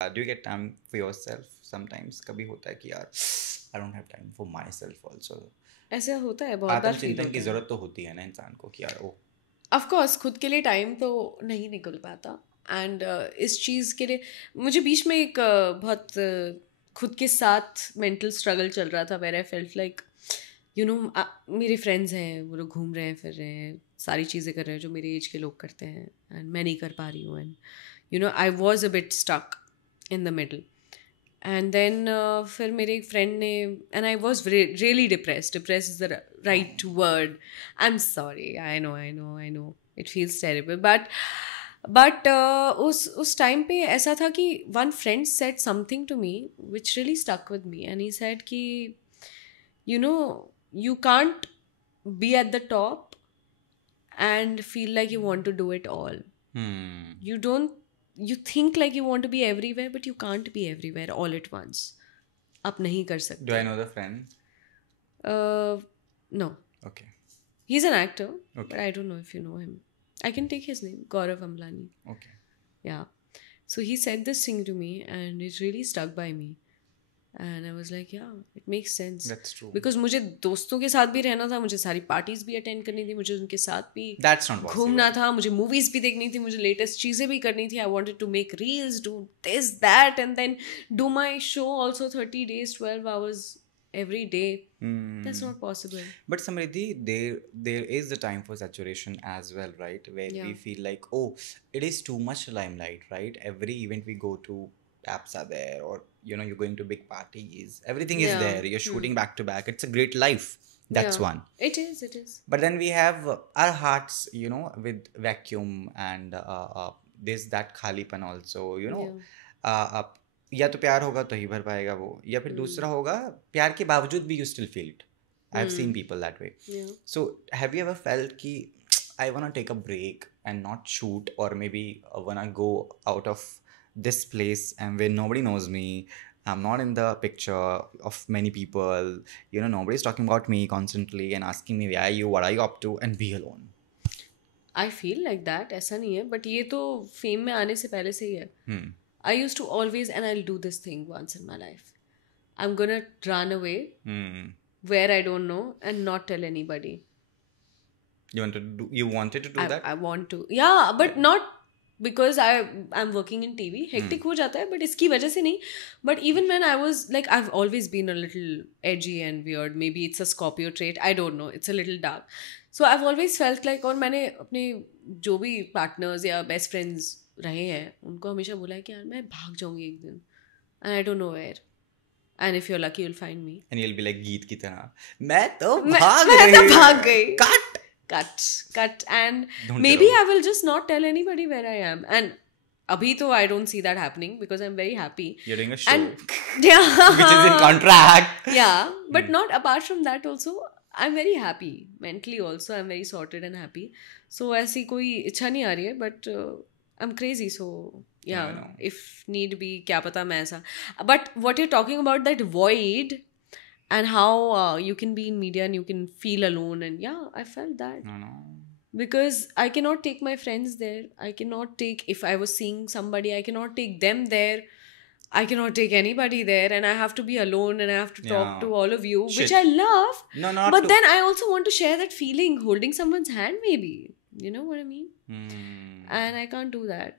Do you get time for yourself sometimes? कभी होता है कि यार I don't have time for myself also. ऐसा होता है, बहुत बार फील आत्मचिंतन की होता है. जरूरत तो होती है ना इंसान को कि यार ओ ऑफ कोर्स खुद के लिए टाइम तो नहीं निकल पाता. एंड इस चीज़ के लिए मुझे बीच में एक बहुत खुद के साथ मेंटल स्ट्रगल चल रहा था, where I felt like you know मेरे फ्रेंड्स हैं, वो लोग घूम रहे हैं, फिर रहे हैं, सारी चीज़ें कर रहे हैं जो मेरे एज के लोग करते हैं, एंड मैं नहीं कर पा रही हूँ. And you know I was a bit stuck in the middle. And then फिर मेरे एक फ्रेंड ने, and I was really depress is the right word. I am sorry, I know it feels terrible, but उस time पे ऐसा था कि one friend said something to me which really stuck with me, and he said कि you know you can't be at the top and feel like you want to do it all. You don't, you think like you want to be everywhere, but you can't be everywhere all at once. आप नहीं कर सकते. Do I know the friend? No. Okay. He's an actor, Okay. but I don't know if you know him. I can take his name, Gaurav Amlani. Okay. Yeah. So he said this thing to me and it really stuck by me. And I was like, yeah, it makes sense. That's true. Because मुझे दोस्तों के साथ भी रहना था, मुझे सारी parties भी अटेंड करनी थी, मुझे उनके साथ भी That's not possible. घूमना था, मुझे मूवीज भी देखनी थी, मुझे लेटेस्ट चीज़ें भी करनी थी. I wanted to make reels, do this that, and then do my show also 30 days 12 hours every day. That's not possible. But Samriddhi, there is the time for saturation as well, right? Where Yeah. we feel like, oh, it is too much limelight, right? Every event we go to, apps are there, or you know, you're going to big parties, everything is Yeah. there, you're shooting back to back, it's a great life. That's Yeah. one. It is. But then we have our hearts, you know, with vacuum and there's that khalipan also, you know. या तो प्यार होगा तो ही भर पाएगा वो, या फिर दूसरा होगा प्यार के बावजूद भी you still feel it. I've seen people that way. Yeah. So have you ever felt कि I wanna take a break and not shoot, or maybe I wanna go out of this place and where nobody knows me, I'm not in the picture of many people, you know, nobody's talking about me constantly and asking me where are you, what are you up to, and be alone. I feel like that. ऐसा नहीं है, but ये तो fame में आने से पहले से ही है. I used to always, and I'll do this thing once in my life. I'm gonna run away where I don't know and not tell anybody. You wanted to do that? I want to. Yeah, but not because I'm working in TV. Hectic हो जाता है, but इसकी वजह से नहीं. But even when I was like, I've always been a little edgy and weird. Maybe it's a Scorpio trait. I don't know. It's a little dark. So I've always felt like, और मैंने अपने जो भी partners या best friends रहे हैं उनको हमेशा बोला है कि यार मैं भाग जाऊंगी एक दिन, and I don't know where. And if you're lucky, you'll find me. And you'll be like गीत की तरह, मैं तो भाग गई. Cut. And Don't maybe tell. I will just not tell anybody where I am. And abhi to I don't see that happening because I'm very happy. You're doing a show. And yeah, which is in contract. Yeah, but not apart from that also, I'm very happy mentally also. I'm very sorted and happy. So ऐसी कोई इच्छा नहीं आ रही है, but I'm crazy, so yeah, if need be, क्या पता मैं ऐसा. But what you're talking about, that void, and how you can be in media and you can feel alone, and yeah, I felt that. No. Because I cannot take my friends there. I cannot take, if I was seeing somebody, I cannot take them there. I cannot take anybody there, and I have to be alone and I have to talk to all of you, which I love. No, not but then I also want to share that feeling, holding someone's hand maybe. You know what I mean? And I can't do that.